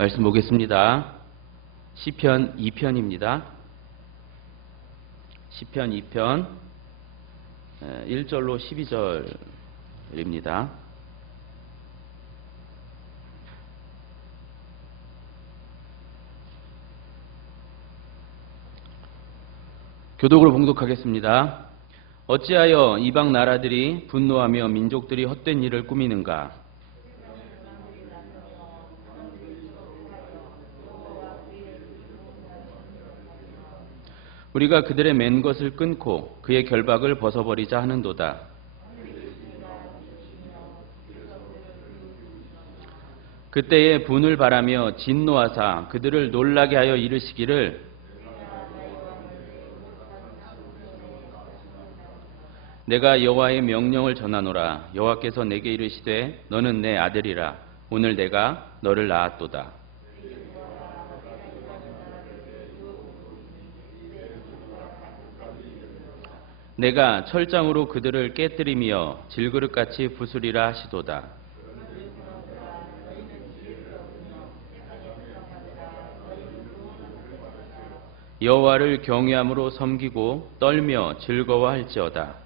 말씀 보겠습니다. 시편 2편입니다. 시편 2편 1절로 12절입니다. 교독으로 봉독하겠습니다. 어찌하여 이방 나라들이 분노하며 민족들이 헛된 일을 꾸미는가? 우리가 그들의 맨 것을 끊고 그의 결박을 벗어버리자 하는도다. 그때에 분을 바라며 진노하사 그들을 놀라게 하여 이르시기를 내가 여호와의 명령을 전하노라. 여호와께서 내게 이르시되 너는 내 아들이라. 오늘 내가 너를 낳았도다. 내가 철장으로 그들을 깨뜨리며 질그릇같이 부수리라 하시도다. 여호와를 경외함으로 섬기고 떨며 즐거워할지어다.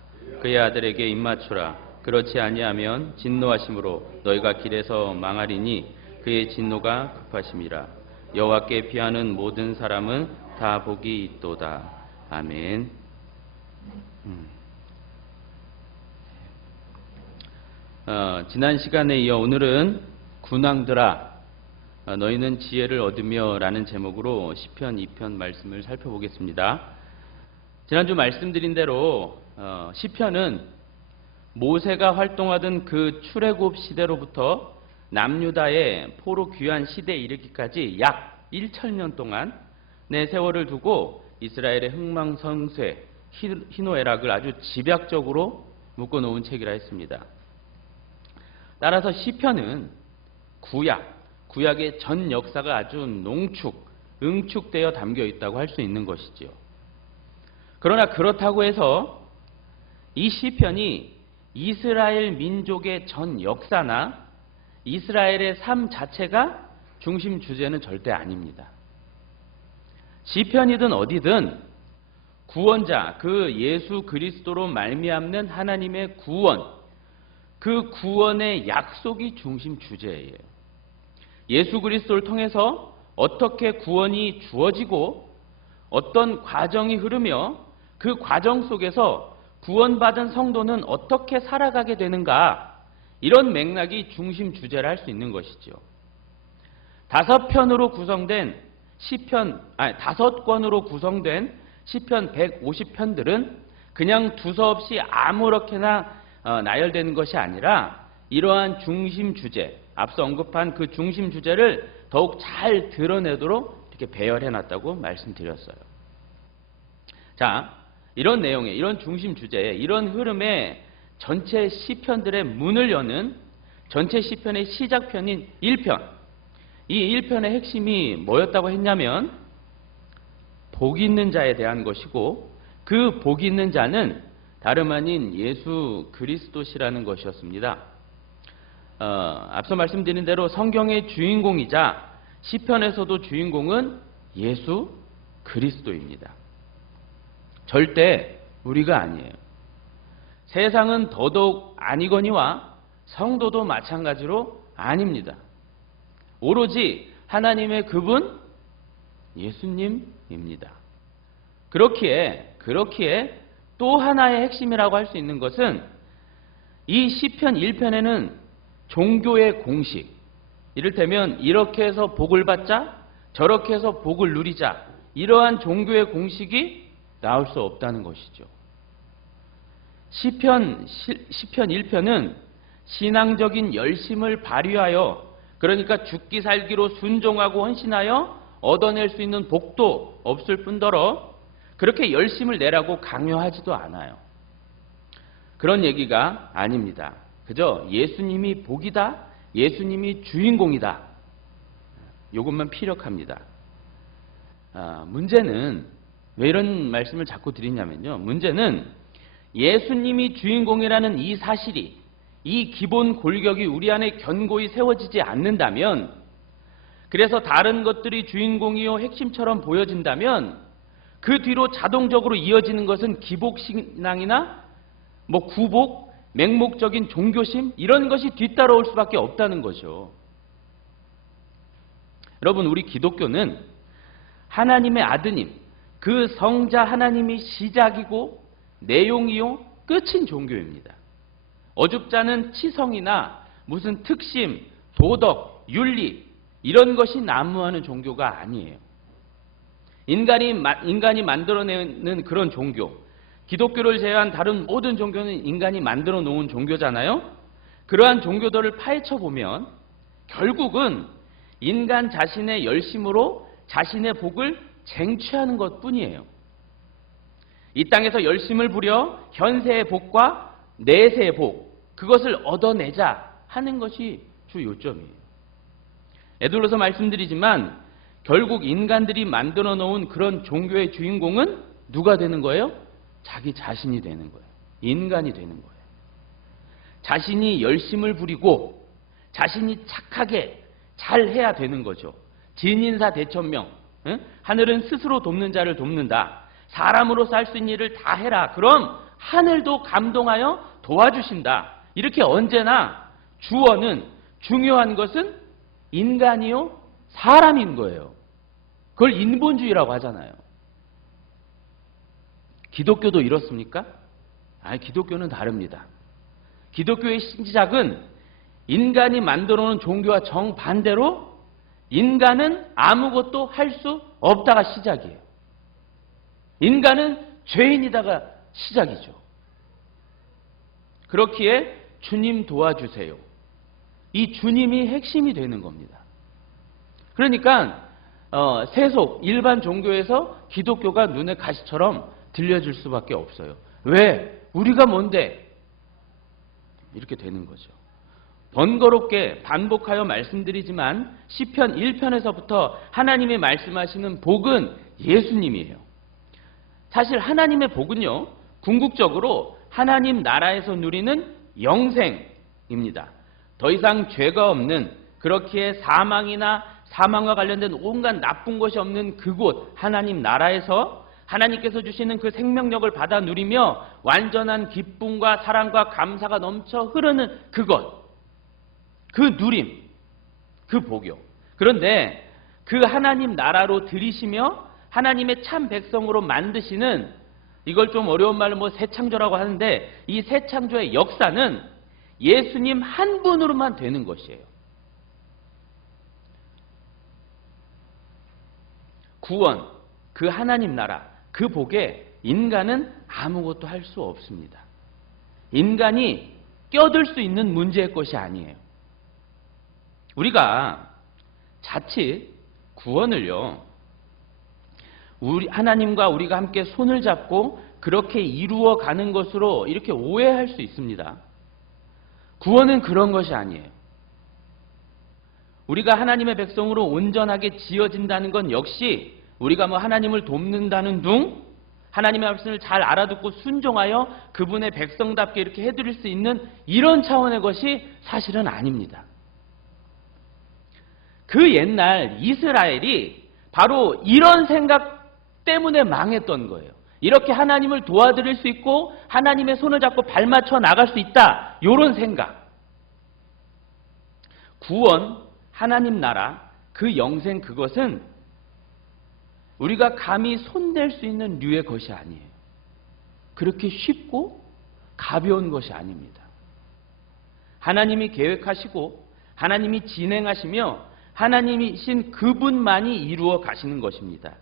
그의 아들에게 입맞추라. 그렇지 아니하면 진노하심으로 너희가 길에서 망하리니 그의 진노가 급하심이라. 여호와께 피하는 모든 사람은 다 복이 있도다. 아멘. 지난 시간에 이어 오늘은 군왕들아 너희는 지혜를 얻으며 라는 제목으로 시편 2편 말씀을 살펴보겠습니다. 지난주 말씀드린 대로 시편은 모세가 활동하던 그 출애굽 시대로부터 남유다의 포로 귀환 시대에 이르기까지 약 1000년 동안의 세월을 두고 이스라엘의 흥망성쇠 희노애락을 아주 집약적으로 묶어놓은 책이라 했습니다. 따라서 시편은 구약의 전 역사가 아주 응축되어 담겨 있다고 할 수 있는 것이죠. 그러나 그렇다고 해서 이 시편이 이스라엘 민족의 전 역사나 이스라엘의 삶 자체가 중심 주제는 절대 아닙니다. 시편이든 어디든 구원자, 그 예수 그리스도로 말미암는 하나님의 구원, 그 구원의 약속이 중심 주제예요. 예수 그리스도를 통해서 어떻게 구원이 주어지고 어떤 과정이 흐르며 그 과정 속에서 구원받은 성도는 어떻게 살아가게 되는가, 이런 맥락이 중심 주제를 할 수 있는 것이죠. 5권으로 구성된 시편 150편들은 그냥 두서없이 아무렇게나 나열되는 것이 아니라 이러한 중심 주제, 앞서 언급한 그 중심 주제를 더욱 잘 드러내도록 이렇게 배열해놨다고 말씀드렸어요. 자, 이런 내용에, 이런 중심 주제에, 이런 흐름에 전체 시편들의 문을 여는 전체 시편의 시작편인 1편, 이 1편의 핵심이 뭐였다고 했냐면 복 있는 자에 대한 것이고, 그 복 있는 자는 다름 아닌 예수 그리스도시라는 것이었습니다. 앞서 말씀드린 대로 성경의 주인공이자 시편에서도 주인공은 예수 그리스도입니다. 절대 우리가 아니에요. 세상은 더더욱 아니거니와 성도도 마찬가지로 아닙니다. 오로지 하나님의 그분 예수님입니다. 그렇기에 또 하나의 핵심이라고 할 수 있는 것은 이 시편 1편에는 종교의 공식, 이를테면 이렇게 해서 복을 받자, 저렇게 해서 복을 누리자, 이러한 종교의 공식이 나올 수 없다는 것이죠. 시편 1편은 신앙적인 열심을 발휘하여, 그러니까 죽기 살기로 순종하고 헌신하여 얻어낼 수 있는 복도 없을 뿐더러 그렇게 열심을 내라고 강요하지도 않아요. 그런 얘기가 아닙니다. 그저 예수님이 복이다, 예수님이 주인공이다, 이것만 피력합니다. 문제는 왜 이런 말씀을 자꾸 드리냐면요, 문제는 예수님이 주인공이라는 이 사실이, 이 기본 골격이 우리 안에 견고히 세워지지 않는다면 그래서 다른 것들이 주인공이요 핵심처럼 보여진다면 그 뒤로 자동적으로 이어지는 것은 기복신앙이나 뭐 구복, 맹목적인 종교심 이런 것이 뒤따라올 수밖에 없다는 거죠. 여러분, 우리 기독교는 하나님의 아드님, 그 성자 하나님이 시작이고 내용이요 끝인 종교입니다. 어줍잖은 치성이나 무슨 특심, 도덕, 윤리 이런 것이 난무하는 종교가 아니에요. 인간이 만들어내는 그런 종교, 기독교를 제외한 다른 모든 종교는 인간이 만들어 놓은 종교잖아요. 그러한 종교들을 파헤쳐 보면 결국은 인간 자신의 열심으로 자신의 복을 쟁취하는 것뿐이에요. 이 땅에서 열심을 부려 현세의 복과 내세의 복, 그것을 얻어내자 하는 것이 주 요점이에요. 에둘러서 말씀드리지만 결국 인간들이 만들어 놓은 그런 종교의 주인공은 누가 되는 거예요? 자기 자신이 되는 거예요. 인간이 되는 거예요. 자신이 열심을 부리고 자신이 착하게 잘해야 되는 거죠. 진인사 대천명, 하늘은 스스로 돕는 자를 돕는다. 사람으로서 할 수 있는 일을 다 해라. 그럼 하늘도 감동하여 도와주신다. 이렇게 언제나 주어는 중요한 것은 인간이요 사람인 거예요. 그걸 인본주의라고 하잖아요. 기독교도 이렇습니까? 아니, 기독교는 다릅니다. 기독교의 시작은 인간이 만들어놓은 종교와 정반대로 인간은 아무것도 할 수 없다가 시작이에요. 인간은 죄인이다가 시작이죠. 그렇기에 주님 도와주세요. 이 주님이 핵심이 되는 겁니다. 그러니까 세속, 일반 종교에서 기독교가 눈에 가시처럼 들려질 수밖에 없어요. 왜? 우리가 뭔데? 이렇게 되는 거죠. 번거롭게 반복하여 말씀드리지만 시편 1편에서부터 하나님이 말씀하시는 복은 예수님이에요. 사실 하나님의 복은요, 궁극적으로 하나님 나라에서 누리는 영생입니다. 더 이상 죄가 없는, 그렇기에 사망과 관련된 온갖 나쁜 것이 없는 그곳 하나님 나라에서 하나님께서 주시는 그 생명력을 받아 누리며 완전한 기쁨과 사랑과 감사가 넘쳐 흐르는 그것, 그 누림, 그 복이요. 그런데 그 하나님 나라로 들이시며 하나님의 참 백성으로 만드시는, 이걸 좀 어려운 말로 새 창조라고 하는데, 이 새 창조의 역사는 예수님 한 분으로만 되는 것이에요. 구원, 그 하나님 나라, 그 복에 인간은 아무것도 할 수 없습니다. 인간이 껴들 수 있는 문제의 것이 아니에요. 우리가 자칫 구원을요, 하나님과 우리가 함께 손을 잡고 그렇게 이루어 가는 것으로 이렇게 오해할 수 있습니다. 구원은 그런 것이 아니에요. 우리가 하나님의 백성으로 온전하게 지어진다는 건 역시 우리가 하나님을 돕는다는 둥, 하나님의 말씀을 잘 알아듣고 순종하여 그분의 백성답게 이렇게 해드릴 수 있는 이런 차원의 것이 사실은 아닙니다. 그 옛날 이스라엘이 바로 이런 생각 때문에 망했던 거예요. 이렇게 하나님을 도와드릴 수 있고 하나님의 손을 잡고 발맞춰 나갈 수 있다, 이런 생각. 구원, 하나님 나라, 그 영생, 그것은 우리가 감히 손댈 수 있는 류의 것이 아니에요. 그렇게 쉽고 가벼운 것이 아닙니다. 하나님이 계획하시고 하나님이 진행하시며 하나님이신 그분만이 이루어 가시는 것입니다.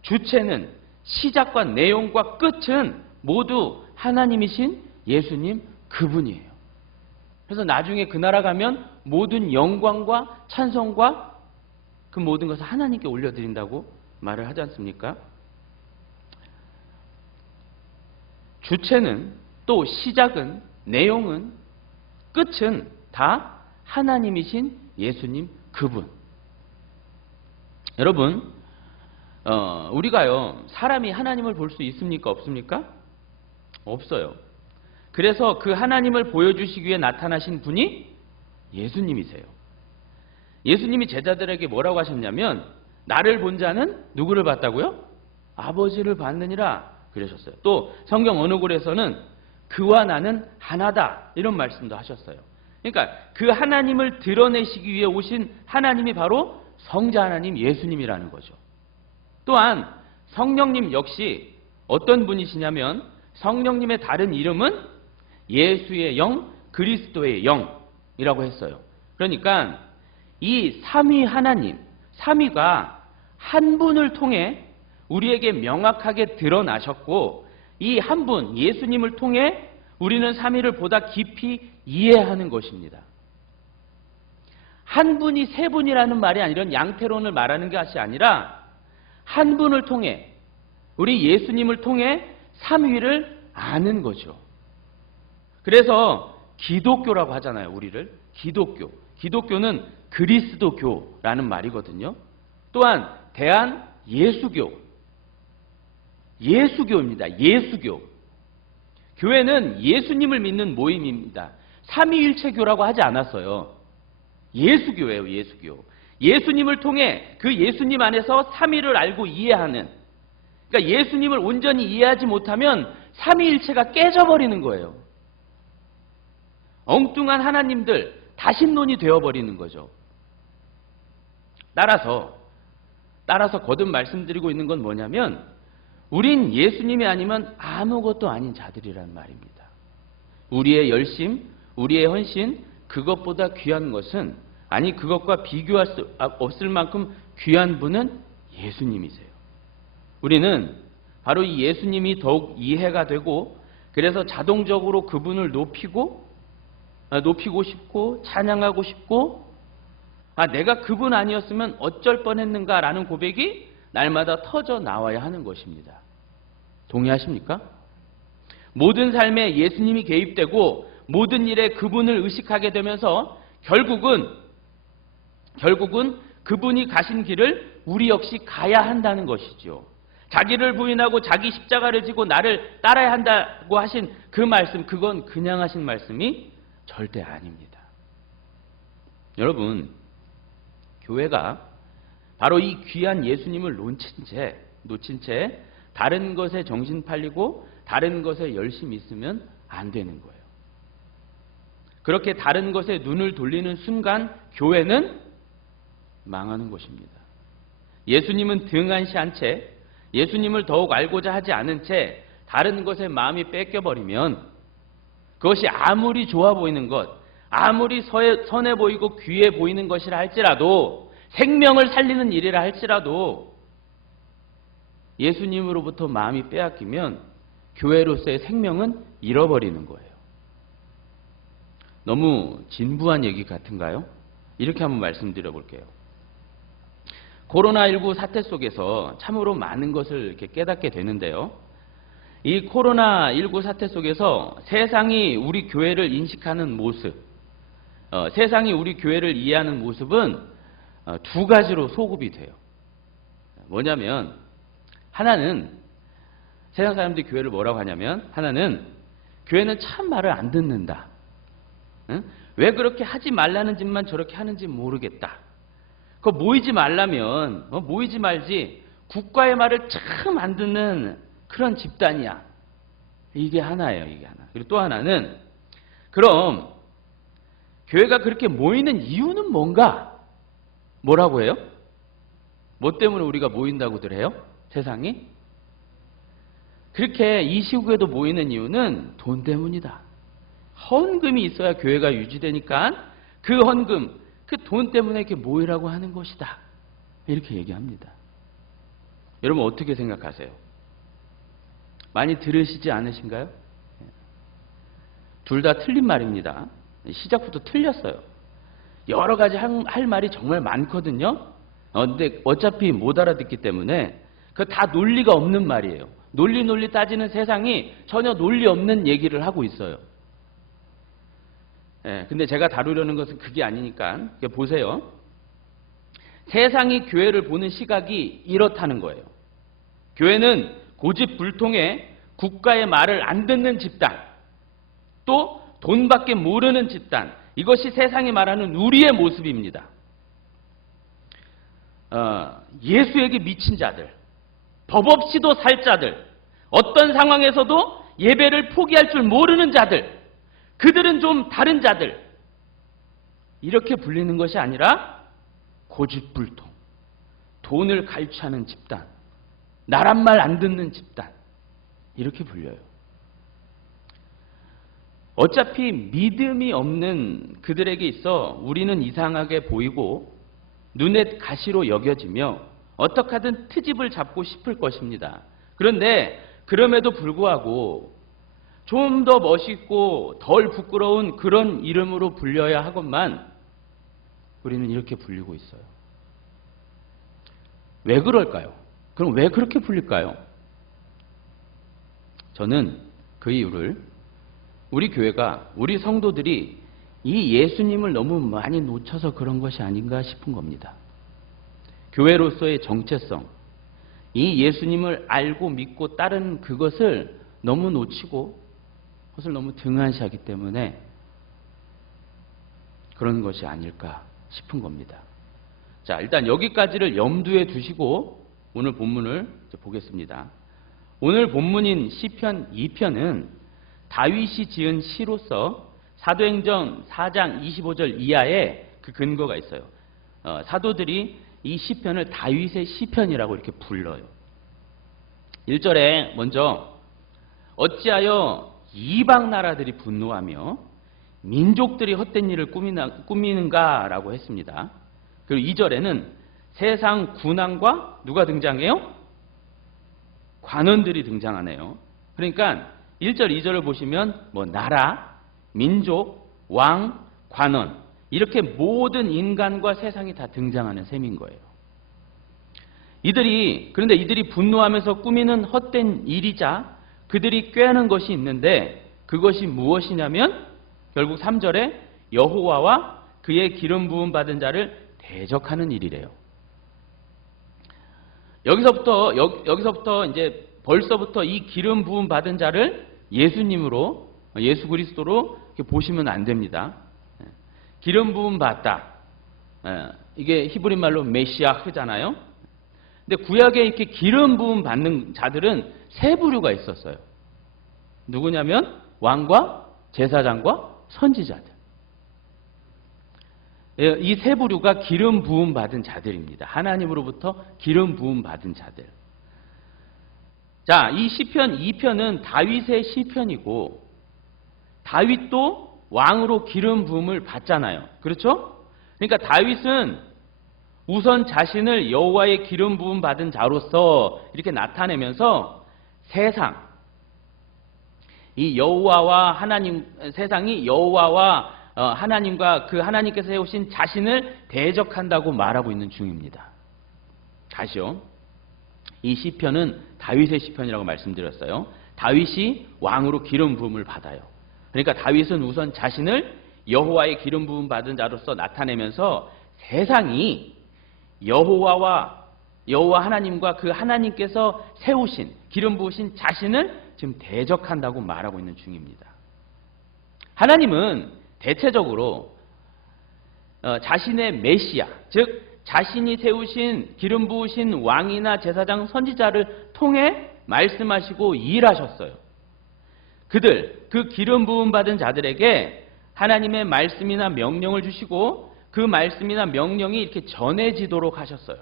주체는, 시작과 내용과 끝은 모두 하나님이신 예수님 그분이에요. 그래서 나중에 그 나라 가면 모든 영광과 찬송과 그 모든 것을 하나님께 올려드린다고 말을 하지 않습니까? 주체는, 또 시작은, 내용은, 끝은 다 하나님이신 예수님 그분. 여러분, 우리가요, 사람이 하나님을 볼 수 있습니까? 없습니까? 없어요. 그래서 그 하나님을 보여주시기 위해 나타나신 분이 예수님이세요. 예수님이 제자들에게 뭐라고 하셨냐면 나를 본 자는 누구를 봤다고요? 아버지를 봤느니라 그러셨어요. 또 성경 어느 곳에서는 그와 나는 하나다 이런 말씀도 하셨어요. 그러니까 그 하나님을 드러내시기 위해 오신 하나님이 바로 성자 하나님 예수님이라는 거죠. 또한 성령님 역시 어떤 분이시냐면 성령님의 다른 이름은 예수의 영, 그리스도의 영이라고 했어요. 그러니까 이 삼위 하나님, 삼위가 한 분을 통해 우리에게 명확하게 드러나셨고 이 한 분, 예수님을 통해 우리는 삼위를 보다 깊이 이해하는 것입니다. 한 분이 세 분이라는 말이 아니라 양태론을 말하는 것이 아니라 한 분을 통해 우리 예수님을 통해 삼위를 아는 거죠. 그래서 기독교라고 하잖아요. 우리를 기독교. 기독교는 그리스도교라는 말이거든요. 또한 대한 예수교. 예수교입니다. 예수교. 교회는 예수님을 믿는 모임입니다. 삼위일체교라고 하지 않았어요. 예수교예요. 예수교. 예수님을 통해 그 예수님 안에서 삼위를 알고 이해하는, 그러니까 예수님을 온전히 이해하지 못하면 삼위일체가 깨져버리는 거예요. 엉뚱한 하나님들, 다신론이 되어버리는 거죠. 따라서 거듭 말씀드리고 있는 건 뭐냐면 우린 예수님이 아니면 아무것도 아닌 자들이란 말입니다. 우리의 열심, 우리의 헌신, 그것보다 귀한 것은, 아니 그것과 비교할 수 없을 만큼 귀한 분은 예수님이세요. 우리는 바로 이 예수님이 더욱 이해가 되고 그래서 자동적으로 그분을 높이고 싶고 찬양하고 싶고 내가 그분 아니었으면 어쩔 뻔했는가라는 고백이 날마다 터져 나와야 하는 것입니다. 동의하십니까? 모든 삶에 예수님이 개입되고 모든 일에 그분을 의식하게 되면서 결국은 그분이 가신 길을 우리 역시 가야 한다는 것이죠. 자기를 부인하고 자기 십자가를 지고 나를 따라야 한다고 하신 그 말씀, 그건 그냥 하신 말씀이 절대 아닙니다. 여러분, 교회가 바로 이 귀한 예수님을 놓친 채 다른 것에 정신 팔리고 다른 것에 열심히 있으면 안 되는 거예요. 그렇게 다른 것에 눈을 돌리는 순간 교회는 망하는 것입니다. 예수님은 등한시한 채 예수님을 더욱 알고자 하지 않은 채 다른 것에 마음이 뺏겨버리면 그것이 아무리 좋아 보이는 것, 아무리 선해 보이고 귀해 보이는 것이라 할지라도, 생명을 살리는 일이라 할지라도 예수님으로부터 마음이 빼앗기면 교회로서의 생명은 잃어버리는 거예요. 너무 진부한 얘기 같은가요? 이렇게 한번 말씀드려 볼게요. 코로나19 사태 속에서 참으로 많은 것을 이렇게 깨닫게 되는데요. 이 코로나19 사태 속에서 세상이 우리 교회를 인식하는 모습, 세상이 우리 교회를 이해하는 모습은 두 가지로 소급이 돼요. 뭐냐면 하나는 세상 사람들이 교회를 뭐라고 하냐면 하나는 교회는 참 말을 안 듣는다. 응? 왜 그렇게 하지 말라는 짓만 저렇게 하는지 모르겠다. 그거 모이지 말라면 모이지 말지 국가의 말을 참 안 듣는 그런 집단이야. 이게 하나예요. 이게 하나. 그리고 또 하나는 그럼 교회가 그렇게 모이는 이유는 뭔가? 뭐라고 해요? 뭐 때문에 우리가 모인다고들 해요? 세상이? 그렇게 이 시국에도 모이는 이유는 돈 때문이다. 헌금이 있어야 교회가 유지되니까 그 헌금, 그 돈 때문에 이렇게 모이라고 하는 것이다. 이렇게 얘기합니다. 여러분 어떻게 생각하세요? 많이 들으시지 않으신가요? 둘 다 틀린 말입니다. 시작부터 틀렸어요. 여러 가지 할 말이 정말 많거든요. 근데 어차피 못 알아듣기 때문에 그 다 논리가 없는 말이에요. 논리 따지는 세상이 전혀 논리 없는 얘기를 하고 있어요. 근데 제가 다루려는 것은 그게 아니니까 보세요. 세상이 교회를 보는 시각이 이렇다는 거예요. 교회는 고집불통에 국가의 말을 안 듣는 집단, 또 돈밖에 모르는 집단, 이것이 세상이 말하는 우리의 모습입니다. 예수에게 미친 자들, 법 없이도 살 자들, 어떤 상황에서도 예배를 포기할 줄 모르는 자들, 그들은 좀 다른 자들, 이렇게 불리는 것이 아니라 고집불통, 돈을 갈취하는 집단, 나란 말 안 듣는 집단, 이렇게 불려요. 어차피 믿음이 없는 그들에게 있어 우리는 이상하게 보이고 눈에 가시로 여겨지며 어떻게 하든 트집을 잡고 싶을 것입니다. 그런데 그럼에도 불구하고 좀 더 멋있고 덜 부끄러운 그런 이름으로 불려야 하건만 우리는 이렇게 불리고 있어요. 왜 그럴까요? 그럼 왜 그렇게 불릴까요? 저는 그 이유를 우리 교회가, 우리 성도들이 이 예수님을 너무 많이 놓쳐서 그런 것이 아닌가 싶은 겁니다. 교회로서의 정체성, 이 예수님을 알고 믿고 따른 그것을 너무 놓치고 그것을 너무 등한시하기 때문에 그런 것이 아닐까 싶은 겁니다. 자, 일단 여기까지를 염두에 두시고 오늘 본문을 보겠습니다. 오늘 본문인 시편 2편은 다윗이 지은 시로서 사도행전 4장 25절 이하에 그 근거가 있어요. 사도들이 이 시편을 다윗의 시편이라고 이렇게 불러요. 1절에 먼저 어찌하여 이방 나라들이 분노하며 민족들이 헛된 일을 꾸미는가라고 했습니다. 그리고 2절에는 세상 군왕과 누가 등장해요? 관원들이 등장하네요. 그러니까 1절, 2절을 보시면 나라, 민족, 왕, 관원 이렇게 모든 인간과 세상이 다 등장하는 셈인 거예요. 그런데 이들이 분노하면서 꾸미는 헛된 일이자 그들이 꾀하는 것이 있는데 그것이 무엇이냐면 결국 3절에 여호와와 그의 기름 부음 받은 자를 대적하는 일이래요. 여기서부터 이제 벌써부터 이 기름 부음 받은 자를 예수님으로, 예수 그리스도로 보시면 안 됩니다. 기름 부음 받다. 이게 히브리 말로 메시아흐잖아요. 근데 구약에 이렇게 기름 부음 받는 자들은 세 부류가 있었어요. 누구냐면 왕과 제사장과 선지자들. 이 세 부류가 기름 부음 받은 자들입니다. 하나님으로부터 기름 부음 받은 자들. 자, 이 시편 2편은 다윗의 시편이고 다윗도 왕으로 기름 부음을 받잖아요. 그렇죠? 그러니까 다윗은 우선 자신을 여호와의 기름 부음 받은 자로서 이렇게 나타내면서 이 여호와와 하나님, 세상이 여호와와 하나님과 그 하나님께서 세우신 자신을 대적한다고 말하고 있는 중입니다. 다시요. 이 시편은 다윗의 시편이라고 말씀드렸어요. 다윗이 왕으로 기름 부음을 받아요. 그러니까 다윗은 우선 자신을 여호와의 기름 부음 받은 자로서 나타내면서 세상이 여호와 하나님과 그 하나님께서 세우신 기름 부으신 자신을 지금 대적한다고 말하고 있는 중입니다. 하나님은 대체적으로 자신의 메시아, 즉 자신이 세우신 기름 부으신 왕이나 제사장, 선지자를 통해 말씀하시고 일하셨어요. 그 기름 부음 받은 자들에게 하나님의 말씀이나 명령을 주시고 그 말씀이나 명령이 이렇게 전해지도록 하셨어요.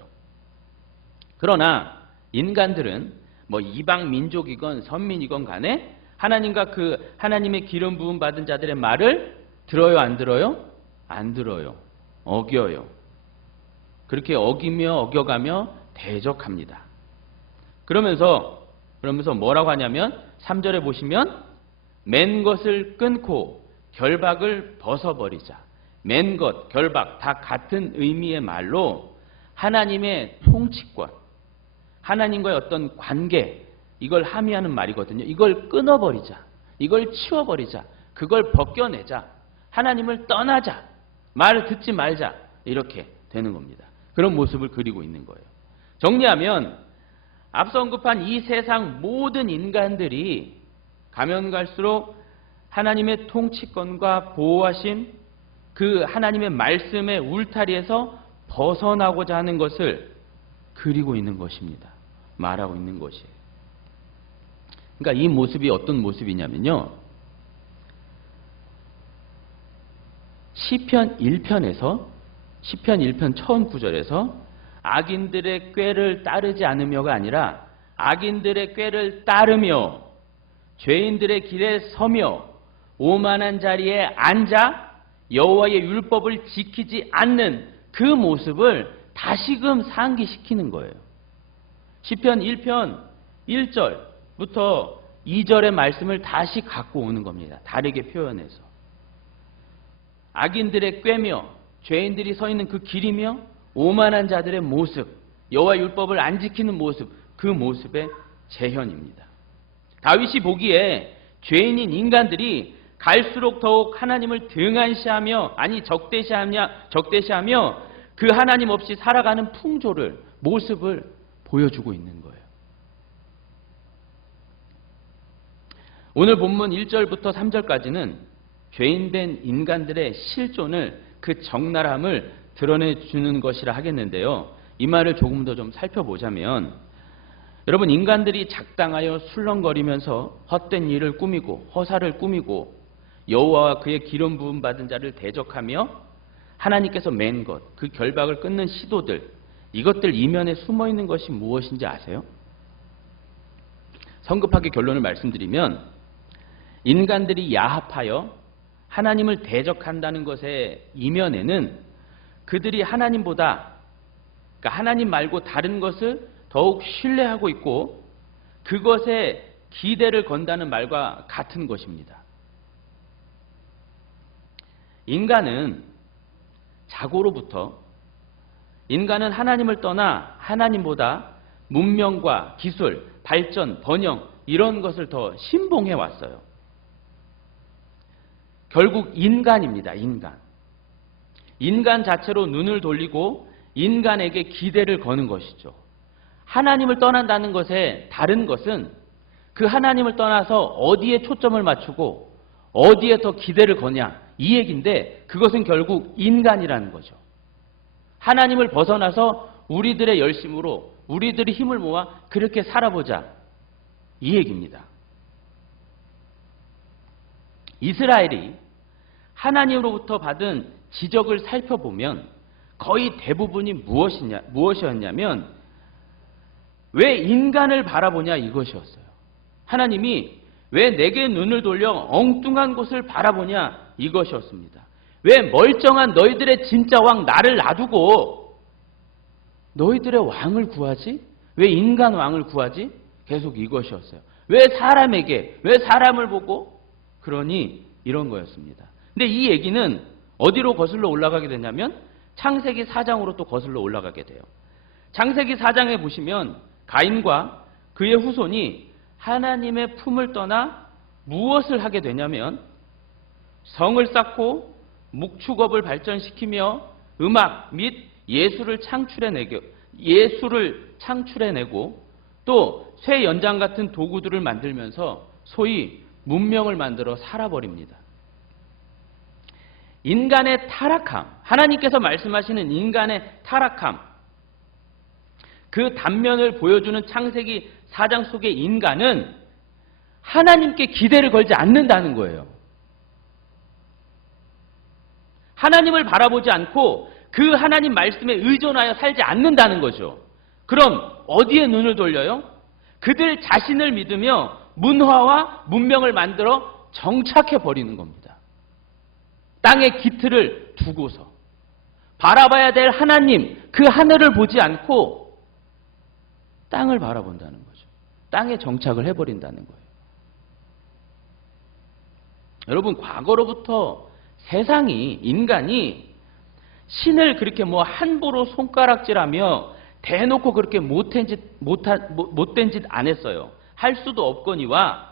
그러나 인간들은 이방 민족이건 선민이건 간에 하나님과 그 하나님의 기름 부음 받은 자들의 말을 들어요, 안 들어요? 안 들어요. 어겨요. 그렇게 어기며 어겨가며 대적합니다. 그러면서 뭐라고 하냐면 3절에 보시면 맨 것을 끊고 결박을 벗어버리자. 맨 것, 결박 다 같은 의미의 말로 하나님의 통치권, 하나님과의 어떤 관계, 이걸 함의하는 말이거든요. 이걸 끊어버리자. 이걸 치워버리자. 그걸 벗겨내자. 하나님을 떠나자. 말을 듣지 말자. 이렇게 되는 겁니다. 그런 모습을 그리고 있는 거예요. 정리하면 앞서 언급한 이 세상 모든 인간들이 가면 갈수록 하나님의 통치권과 보호하심 그 하나님의 말씀의 울타리에서 벗어나고자 하는 것을 그리고 있는 것입니다. 말하고 있는 것이에요. 그러니까 이 모습이 어떤 모습이냐면요. 시편 1편에서 시편 1편 처음 구절에서 악인들의 꾀를 따르지 않으며가 아니라 악인들의 꾀를 따르며 죄인들의 길에 서며 오만한 자리에 앉아 여호와의 율법을 지키지 않는 그 모습을 다시금 상기시키는 거예요. 시편 1편 1절부터 2절의 말씀을 다시 갖고 오는 겁니다. 다르게 표현해서. 악인들의 꾀며 죄인들이 서 있는 그 길이며 오만한 자들의 모습, 여호와 율법을 안 지키는 모습, 그 모습의 재현입니다. 다윗이 보기에 죄인인 인간들이 갈수록 더욱 하나님을 등한시하며 적대시하며 그 하나님 없이 살아가는 풍조를 모습을 보여주고 있는 거예요. 오늘 본문 1절부터 3절까지는 죄인된 인간들의 실존을 그 적나라함을 드러내주는 것이라 하겠는데요. 이 말을 조금 더 좀 살펴보자면 여러분 인간들이 작당하여 술렁거리면서 헛된 일을 꾸미고 허사를 꾸미고 여호와와 그의 기름 부음 받은 자를 대적하며 하나님께서 맨 것, 그 결박을 끊는 시도들 이것들 이면에 숨어있는 것이 무엇인지 아세요? 성급하게 결론을 말씀드리면 인간들이 야합하여 하나님을 대적한다는 것의 이면에는 그들이 하나님보다 그러니까 하나님 말고 다른 것을 더욱 신뢰하고 있고 그것에 기대를 건다는 말과 같은 것입니다. 인간은 자고로부터 인간은 하나님을 떠나 하나님보다 문명과 기술, 발전, 번영 이런 것을 더 신봉해 왔어요. 결국 인간입니다. 인간 자체로 눈을 돌리고 인간에게 기대를 거는 것이죠. 하나님을 떠난다는 것에 다른 것은 그 하나님을 떠나서 어디에 초점을 맞추고 어디에 더 기대를 거냐 이 얘기인데 그것은 결국 인간이라는 거죠. 하나님을 벗어나서 우리들의 열심으로 우리들이 힘을 모아 그렇게 살아보자 이 얘기입니다. 이스라엘이 하나님으로부터 받은 지적을 살펴보면 거의 대부분이 무엇이었냐면 왜 인간을 바라보냐 이것이었어요. 하나님이 왜 내게 눈을 돌려 엉뚱한 곳을 바라보냐 이것이었습니다. 왜 멀쩡한 너희들의 진짜 왕 나를 놔두고 너희들의 왕을 구하지? 왜 인간 왕을 구하지? 계속 이것이었어요. 왜 사람을 보고? 그러니 이런 거였습니다. 근데 이 얘기는 어디로 거슬러 올라가게 되냐면 창세기 4장으로 또 거슬러 올라가게 돼요. 창세기 4장에 보시면 가인과 그의 후손이 하나님의 품을 떠나 무엇을 하게 되냐면 성을 쌓고 목축업을 발전시키며 음악 및 예술을 창출해내고 또 쇠 연장 같은 도구들을 만들면서 소위 문명을 만들어 살아버립니다. 인간의 타락함, 하나님께서 말씀하시는 인간의 타락함, 그 단면을 보여주는 창세기 4장 속의 인간은 하나님께 기대를 걸지 않는다는 거예요. 하나님을 바라보지 않고 그 하나님 말씀에 의존하여 살지 않는다는 거죠. 그럼 어디에 눈을 돌려요? 그들 자신을 믿으며 문화와 문명을 만들어 정착해 버리는 겁니다. 땅의 기틀을 두고서 바라봐야 될 하나님, 그 하늘을 보지 않고 땅을 바라본다는 거죠. 땅에 정착을 해버린다는 거예요. 여러분, 과거로부터 세상이, 인간이 신을 그렇게 함부로 손가락질하며 대놓고 그렇게 못된 짓 안 했어요. 할 수도 없거니와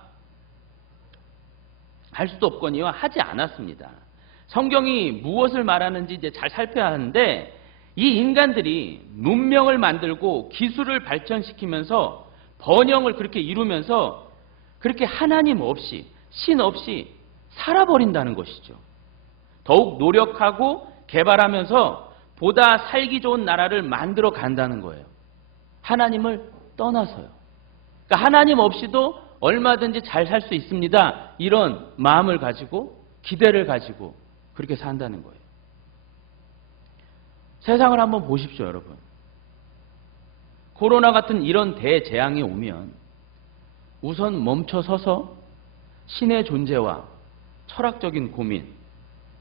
하지 않았습니다. 성경이 무엇을 말하는지 이제 잘 살펴야 하는데 이 인간들이 문명을 만들고 기술을 발전시키면서 번영을 그렇게 이루면서 그렇게 하나님 없이 신 없이 살아버린다는 것이죠. 더욱 노력하고 개발하면서 보다 살기 좋은 나라를 만들어 간다는 거예요. 하나님을 떠나서요. 그러니까 하나님 없이도 얼마든지 잘 살 수 있습니다. 이런 마음을 가지고 기대를 가지고 그렇게 산다는 거예요. 세상을 한번 보십시오, 여러분. 코로나 같은 이런 대재앙이 오면 우선 멈춰 서서 신의 존재와 철학적인 고민,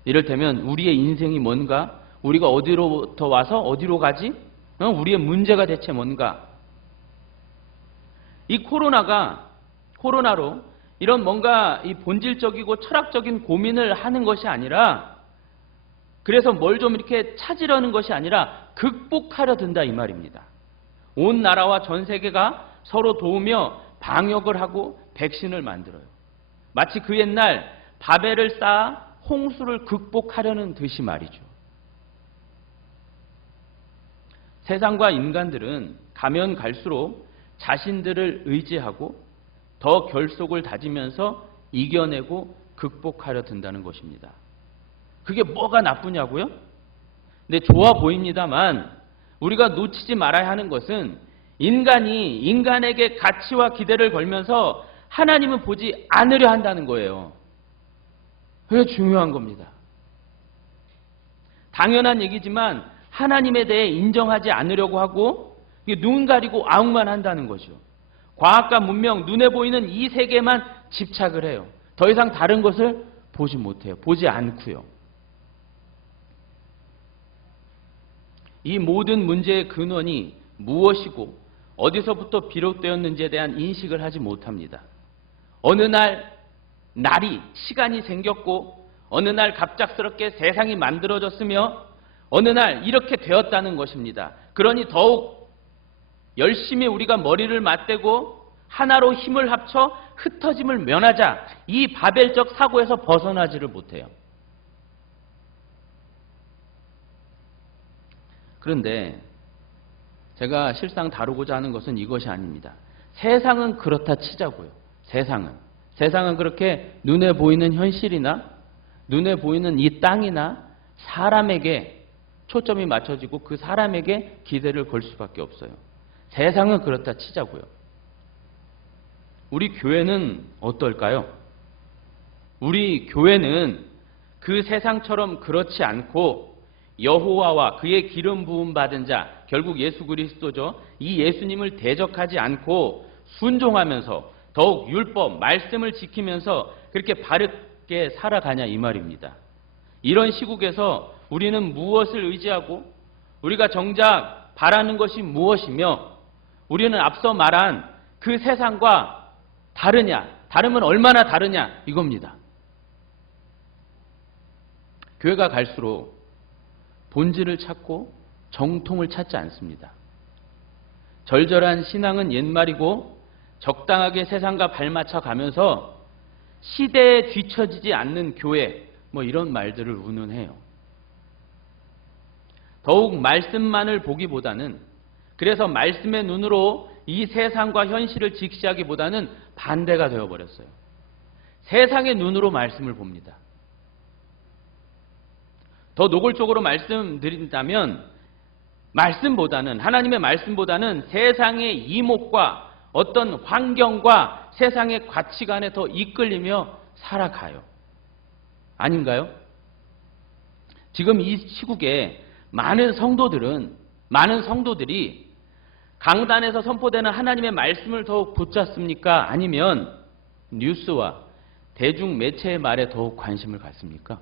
이를테면 우리의 인생이 뭔가, 우리가 어디로부터 와서 어디로 가지? 우리의 문제가 대체 뭔가? 이 코로나로 이런 뭔가 이 본질적이고 철학적인 고민을 하는 것이 아니라, 그래서 뭘 좀 이렇게 찾으려는 것이 아니라 극복하려 든다 이 말입니다. 온 나라와 전 세계가 서로 도우며 방역을 하고 백신을 만들어요. 마치 그 옛날 바벨을 쌓아 홍수를 극복하려는 듯이 말이죠. 세상과 인간들은 가면 갈수록 자신들을 의지하고 더 결속을 다지면서 이겨내고 극복하려 든다는 것입니다. 그게 뭐가 나쁘냐고요? 근데 좋아 보입니다만 우리가 놓치지 말아야 하는 것은 인간이 인간에게 가치와 기대를 걸면서 하나님은 보지 않으려 한다는 거예요. 그게 중요한 겁니다. 당연한 얘기지만 하나님에 대해 인정하지 않으려고 하고 눈 가리고 아웅만 한다는 거죠. 과학과 문명, 눈에 보이는 이 세계만 집착을 해요. 더 이상 다른 것을 보지 못해요. 보지 않고요. 이 모든 문제의 근원이 무엇이고 어디서부터 비롯되었는지에 대한 인식을 하지 못합니다. 어느 날이 시간이 생겼고 어느 날 갑작스럽게 세상이 만들어졌으며 어느 날 이렇게 되었다는 것입니다. 그러니 더욱 열심히 우리가 머리를 맞대고 하나로 힘을 합쳐 흩어짐을 면하자, 이 바벨적 사고에서 벗어나지를 못해요. 그런데 제가 실상 다루고자 하는 것은 이것이 아닙니다. 세상은 그렇다 치자고요. 세상은 그렇게 눈에 보이는 현실이나 눈에 보이는 이 땅이나 사람에게 초점이 맞춰지고 그 사람에게 기대를 걸 수밖에 없어요. 세상은 그렇다 치자고요. 우리 교회는 어떨까요? 우리 교회는 그 세상처럼 그렇지 않고 여호와와 그의 기름 부음 받은 자, 결국 예수 그리스도죠. 이 예수님을 대적하지 않고 순종하면서 더욱 율법, 말씀을 지키면서 그렇게 바르게 살아가냐 이 말입니다. 이런 시국에서 우리는 무엇을 의지하고 우리가 정작 바라는 것이 무엇이며 우리는 앞서 말한 그 세상과 다르냐, 다르면 얼마나 다르냐 이겁니다. 교회가 갈수록 본질을 찾고 정통을 찾지 않습니다. 절절한 신앙은 옛말이고 적당하게 세상과 발맞춰 가면서 시대에 뒤처지지 않는 교회, 이런 말들을 운운해요. 더욱 말씀만을 보기보다는, 그래서 말씀의 눈으로 이 세상과 현실을 직시하기보다는 반대가 되어버렸어요. 세상의 눈으로 말씀을 봅니다. 더 노골적으로 말씀드린다면 하나님의 말씀보다는 세상의 이목과 어떤 환경과 세상의 가치관에 더 이끌리며 살아가요. 아닌가요? 지금 이 시국에 많은 성도들이 강단에서 선포되는 하나님의 말씀을 더욱 붙잡습니까? 아니면 뉴스와 대중매체의 말에 더욱 관심을 갖습니까?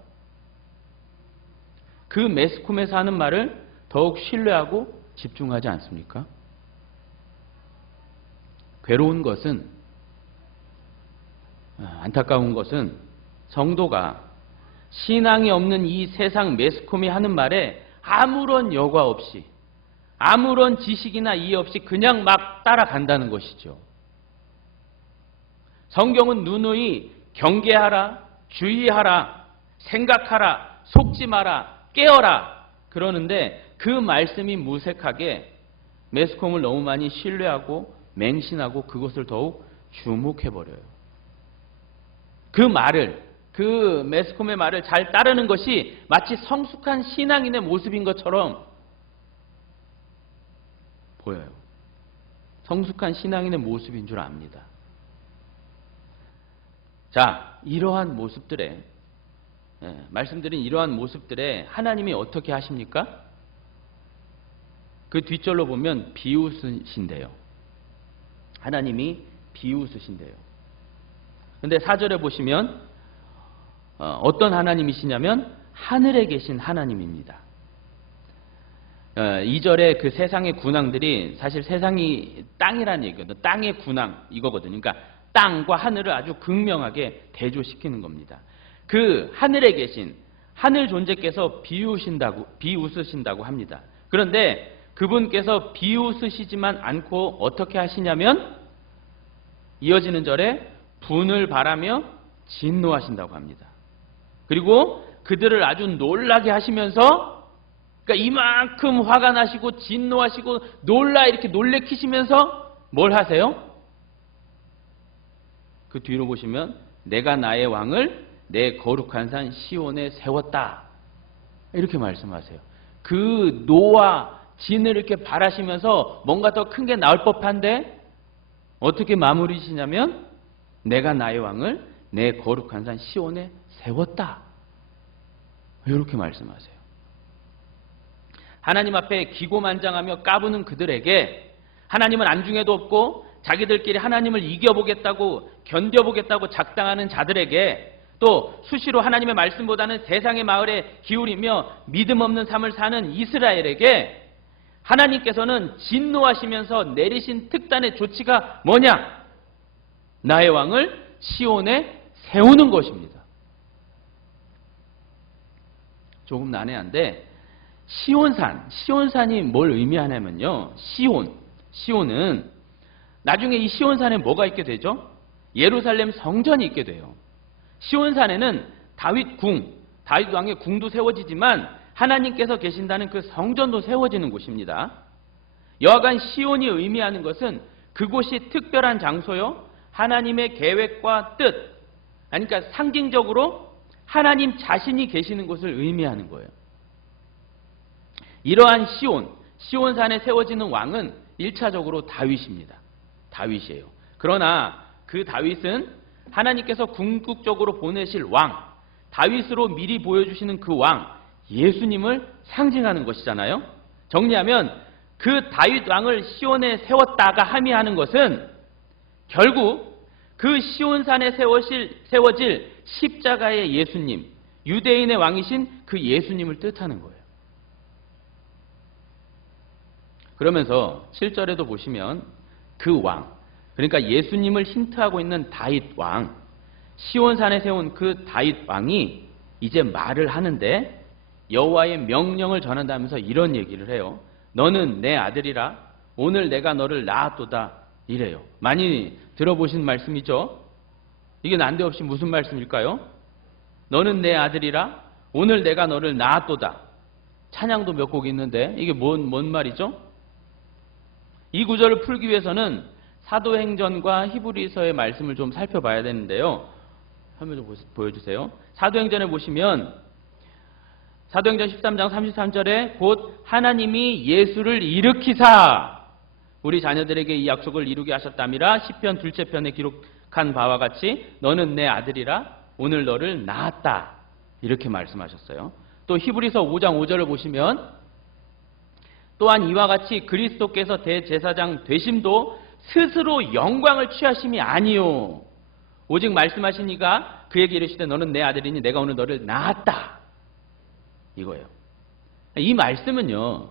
그 매스컴에서 하는 말을 더욱 신뢰하고 집중하지 않습니까? 괴로운 것은, 안타까운 것은 성도가 신앙이 없는 이 세상 매스컴이 하는 말에 아무런 여과 없이, 아무런 지식이나 이해 없이 그냥 막 따라간다는 것이죠. 성경은 누누이 경계하라, 주의하라, 생각하라, 속지 마라, 깨어라 그러는데 그 말씀이 무색하게 매스컴을 너무 많이 신뢰하고 맹신하고 그것을 더욱 주목해버려요. 그 매스컴의 말을 잘 따르는 것이 마치 성숙한 신앙인의 모습인 것처럼 보여요. 성숙한 신앙인의 모습인 줄 압니다. 자, 이러한 모습들에 말씀드린 이러한 모습들에 하나님이 어떻게 하십니까? 그 뒷절로 보면 비웃으신대요. 하나님이 비웃으신대요. 근데 4절에 보시면 어떤 하나님이시냐면 하늘에 계신 하나님입니다. 2절에 그 세상의 군왕들이 사실 세상이 땅이라는 얘기거든요. 땅의 군왕 이거거든요. 그러니까 땅과 하늘을 아주 극명하게 대조시키는 겁니다. 그 하늘에 계신 하늘 존재께서 비웃으신다고 합니다. 그런데 그분께서 비웃으시지만 않고 어떻게 하시냐면 이어지는 절에 분을 바라며 진노하신다고 합니다. 그리고 그들을 아주 놀라게 하시면서 그러니까 이만큼 화가 나시고 진노하시고 이렇게 놀래키시면서 뭘 하세요? 그 뒤로 보시면 내가 나의 왕을 내 거룩한 산 시온에 세웠다. 이렇게 말씀하세요. 그 노와 진을 이렇게 바라시면서 뭔가 더 큰 게 나올 법한데 어떻게 마무리시냐면 내가 나의 왕을 내 거룩한 산 시온에 세웠다. 이렇게 말씀하세요. 하나님 앞에 기고만장하며 까부는 그들에게 하나님은 안중에도 없고 자기들끼리 하나님을 이겨보겠다고 견뎌보겠다고 작당하는 자들에게 또 수시로 하나님의 말씀보다는 세상의 마을에 기울이며 믿음 없는 삶을 사는 이스라엘에게 하나님께서는 진노하시면서 내리신 특단의 조치가 뭐냐? 나의 왕을 시온에 세우는 것입니다. 조금 난해한데 시온산이 뭘 의미하냐면요. 시온은 나중에 이 시온산에 뭐가 있게 되죠? 예루살렘 성전이 있게 돼요. 시온산에는 다윗 왕의 궁도 세워지지만 하나님께서 계신다는 그 성전도 세워지는 곳입니다. 여하간 시온이 의미하는 것은 그곳이 특별한 장소요. 하나님의 계획과 뜻, 그러니까 상징적으로 하나님 자신이 계시는 곳을 의미하는 거예요. 이러한 시온산에 세워지는 왕은 1차적으로 다윗입니다. 다윗이에요. 그러나 그 다윗은 하나님께서 궁극적으로 보내실 왕, 다윗으로 미리 보여주시는 그 왕, 예수님을 상징하는 것이잖아요. 정리하면 그 다윗 왕을 시온에 세웠다가 함의하는 것은 결국 그 시온산에 세워질 십자가의 예수님, 유대인의 왕이신 그 예수님을 뜻하는 거예요. 그러면서 7절에도 보시면 그 왕, 그러니까 예수님을 힌트하고 있는 다윗 왕, 시온산에 세운 그 다윗 왕이 이제 말을 하는데 여호와의 명령을 전한다면서 이런 얘기를 해요. 너는 내 아들이라 오늘 내가 너를 낳았도다 이래요. 많이 들어보신 말씀이죠? 이게 난데없이 무슨 말씀일까요? 너는 내 아들이라 오늘 내가 너를 낳았도다. 찬양도 몇 곡 있는데 이게 뭔 말이죠? 이 구절을 풀기 위해서는 사도행전과 히브리서의 말씀을 좀 살펴봐야 되는데요. 화면 좀 보여주세요. 사도행전에 보시면 사도행전 13장 33절에 곧 하나님이 예수를 일으키사 우리 자녀들에게 이 약속을 이루게 하셨다미라 시편 둘째 편에 기록한 바와 같이 너는 내 아들이라 오늘 너를 낳았다 이렇게 말씀하셨어요. 또 히브리서 5장 5절을 보시면 또한 이와 같이 그리스도께서 대제사장 되심도 스스로 영광을 취하심이 아니요 오직 말씀하신 이가 그에게 이르시되 너는 내 아들이니 내가 오늘 너를 낳았다 이거예요. 이 말씀은요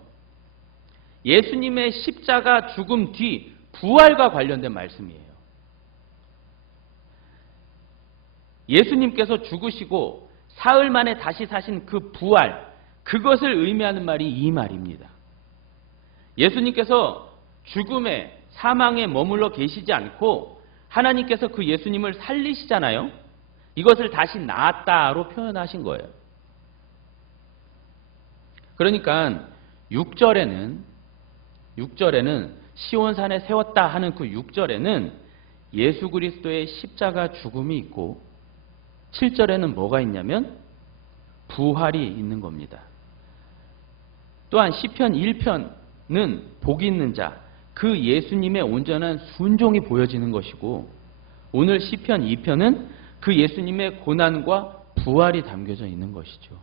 예수님의 십자가 죽음 뒤 부활과 관련된 말씀이에요. 예수님께서 죽으시고 사흘 만에 다시 사신 그 부활, 그것을 의미하는 말이 이 말입니다. 예수님께서 죽음에 사망에 머물러 계시지 않고 하나님께서 그 예수님을 살리시잖아요. 이것을 다시 낳았다로 표현하신 거예요. 그러니까 6절에는 시온산에 세웠다 하는 그 6절에는 예수 그리스도의 십자가 죽음이 있고 7절에는 뭐가 있냐면 부활이 있는 겁니다. 또한 시편 1편은 복 있는 자, 그 예수님의 온전한 순종이 보여지는 것이고, 오늘 시편 2편은 그 예수님의 고난과 부활이 담겨져 있는 것이죠.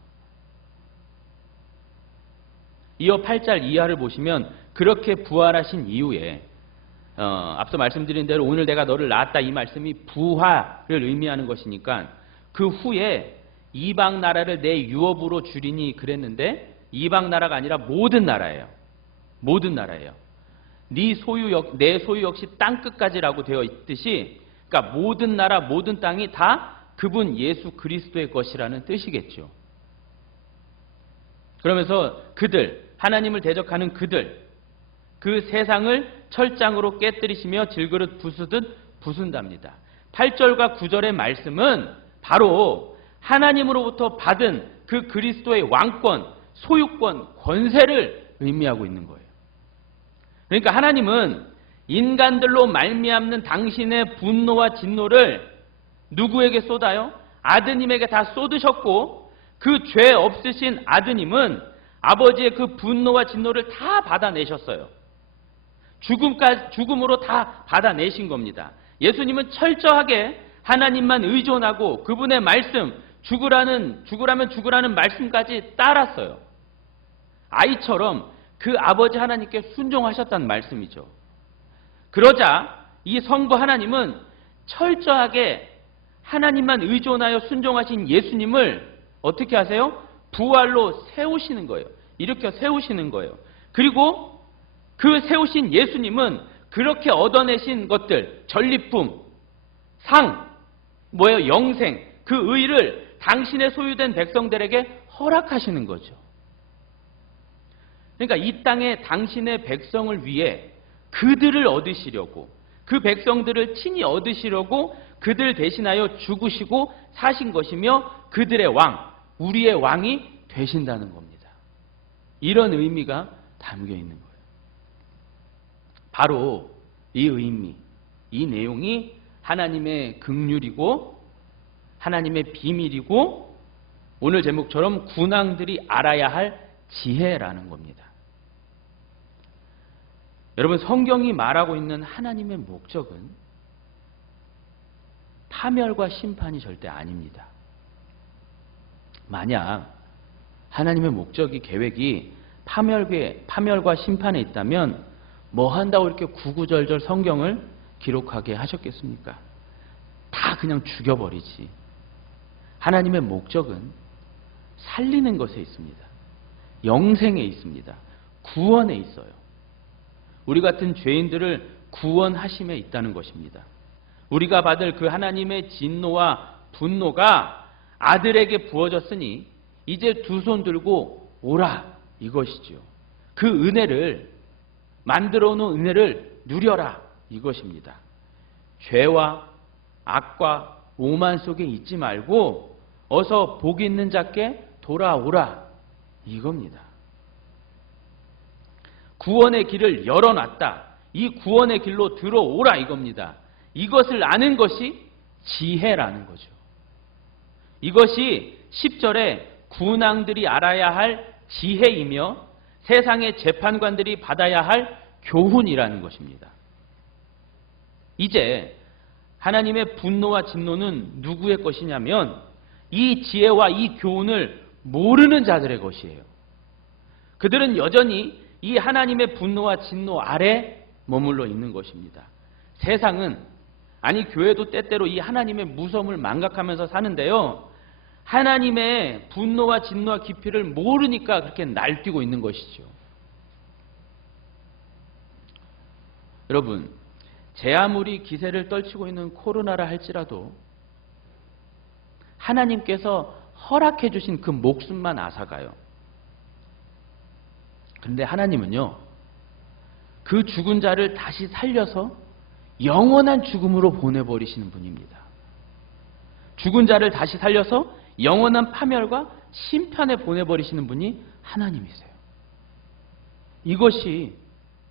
이어 8절 이하를 보시면 그렇게 부활하신 이후에 앞서 말씀드린 대로 오늘 내가 너를 낳았다 이 말씀이 부활을 의미하는 것이니까 그 후에 이방 나라를 내 유업으로 주리니 그랬는데 이방 나라가 아니라 모든 나라예요. 모든 나라예요. 내 소유 역시 땅 끝까지라고 되어 있듯이, 그러니까 모든 나라 모든 땅이 다 그분 예수 그리스도의 것이라는 뜻이겠죠. 그러면서 그들, 하나님을 대적하는 그들, 그 세상을 철장으로 깨뜨리시며 질그릇 부수듯 부순답니다. 8절과 9절의 말씀은 바로 하나님으로부터 받은 그 그리스도의 왕권, 소유권, 권세를 의미하고 있는 거예요. 그러니까 하나님은 인간들로 말미암는 당신의 분노와 진노를 누구에게 쏟아요? 아드님에게 다 쏟으셨고, 그 죄 없으신 아드님은 아버지의 그 분노와 진노를 다 받아내셨어요. 죽음으로 다 받아내신 겁니다. 예수님은 철저하게 하나님만 의존하고 그분의 말씀, 죽으라면 죽으라는 말씀까지 따랐어요. 아이처럼 그 아버지 하나님께 순종하셨다는 말씀이죠. 그러자 이 성부 하나님은 철저하게 하나님만 의존하여 순종하신 예수님을 어떻게 하세요? 부활로 세우시는 거예요. 일으켜 세우시는 거예요. 그리고 그 세우신 예수님은 그렇게 얻어내신 것들, 전리품, 상, 영생, 그 의를 당신의 소유된 백성들에게 허락하시는 거죠. 그러니까 이 땅에 당신의 백성을 위해 그들을 얻으시려고, 그 백성들을 친히 얻으시려고 그들 대신하여 죽으시고 사신 것이며 그들의 왕, 우리의 왕이 되신다는 겁니다. 이런 의미가 담겨 있는 거예요. 바로 이 의미, 이 내용이 하나님의 긍휼이고 하나님의 비밀이고 오늘 제목처럼 군왕들이 알아야 할 지혜라는 겁니다. 여러분, 성경이 말하고 있는 하나님의 목적은 파멸과 심판이 절대 아닙니다. 만약 하나님의 목적이, 계획이 파멸과 심판에 있다면 뭐 한다고 이렇게 구구절절 성경을 기록하게 하셨겠습니까? 다 그냥 죽여버리지. 하나님의 목적은 살리는 것에 있습니다. 영생에 있습니다. 구원에 있어요. 우리 같은 죄인들을 구원하심에 있다는 것입니다. 우리가 받을 그 하나님의 진노와 분노가 아들에게 부어졌으니 이제 두 손 들고 오라, 이것이죠. 그 은혜를, 만들어 놓은 은혜를 누려라, 이것입니다. 죄와 악과 오만 속에 있지 말고 어서 복 있는 자께 돌아오라, 이겁니다. 구원의 길을 열어놨다. 이 구원의 길로 들어오라, 이겁니다. 이것을 아는 것이 지혜라는 거죠. 이것이 10절에 군왕들이 알아야 할 지혜이며 세상의 재판관들이 받아야 할 교훈이라는 것입니다. 이제 하나님의 분노와 진노는 누구의 것이냐면 이 지혜와 이 교훈을 모르는 자들의 것이에요. 그들은 여전히 이 하나님의 분노와 진노 아래 머물러 있는 것입니다. 세상은, 아니 교회도 때때로 이 하나님의 무서움을 망각하면서 사는데요, 하나님의 분노와 진노와 깊이를 모르니까 그렇게 날뛰고 있는 것이죠. 여러분, 제 아무리 기세를 떨치고 있는 코로나라 할지라도 하나님께서 허락해 주신 그 목숨만 앗아가요. 그런데 하나님은요, 그 죽은 자를 다시 살려서 영원한 죽음으로 보내버리시는 분입니다. 죽은 자를 다시 살려서 영원한 파멸과 심판에 보내버리시는 분이 하나님이세요. 이것이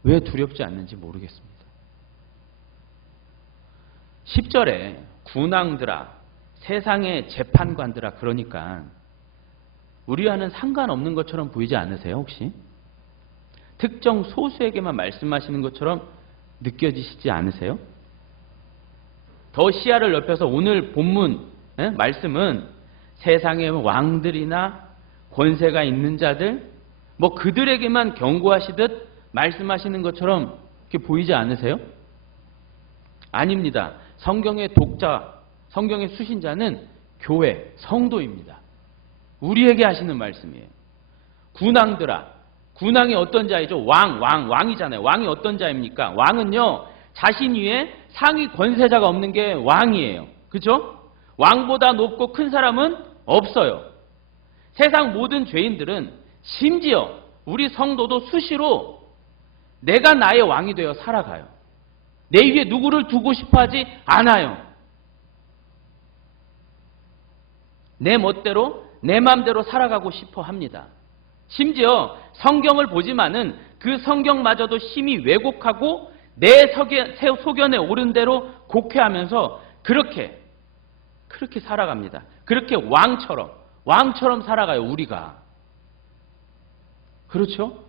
왜 두렵지 않는지 모르겠습니다. 10절에 군왕들아, 세상의 재판관들아, 그러니까 우리와는 상관없는 것처럼 보이지 않으세요, 혹시? 특정 소수에게만 말씀하시는 것처럼 느껴지시지 않으세요? 더 시야를 넓혀서 오늘 본문 말씀은 세상의 왕들이나 권세가 있는 자들, 뭐 그들에게만 경고하시듯 말씀하시는 것처럼 이렇게 보이지 않으세요? 아닙니다. 성경의 독자, 성경의 수신자는 교회, 성도입니다. 우리에게 하시는 말씀이에요. 군왕들아, 군왕이 어떤 자이죠? 왕이잖아요. 왕이 어떤 자입니까? 왕은요, 자신 위에 상위 권세자가 없는 게 왕이에요. 그렇죠? 왕보다 높고 큰 사람은 없어요. 세상 모든 죄인들은 심지어 우리 성도도 수시로 내가 나의 왕이 되어 살아가요. 내 위에 누구를 두고 싶어 하지 않아요. 내 멋대로, 내 마음대로 살아가고 싶어 합니다. 심지어 성경을 보지만은 그 성경마저도 심히 왜곡하고 내 소견에 옳은 대로 곡해하면서 그렇게 살아갑니다. 그렇게 왕처럼 살아가요, 우리가. 그렇죠?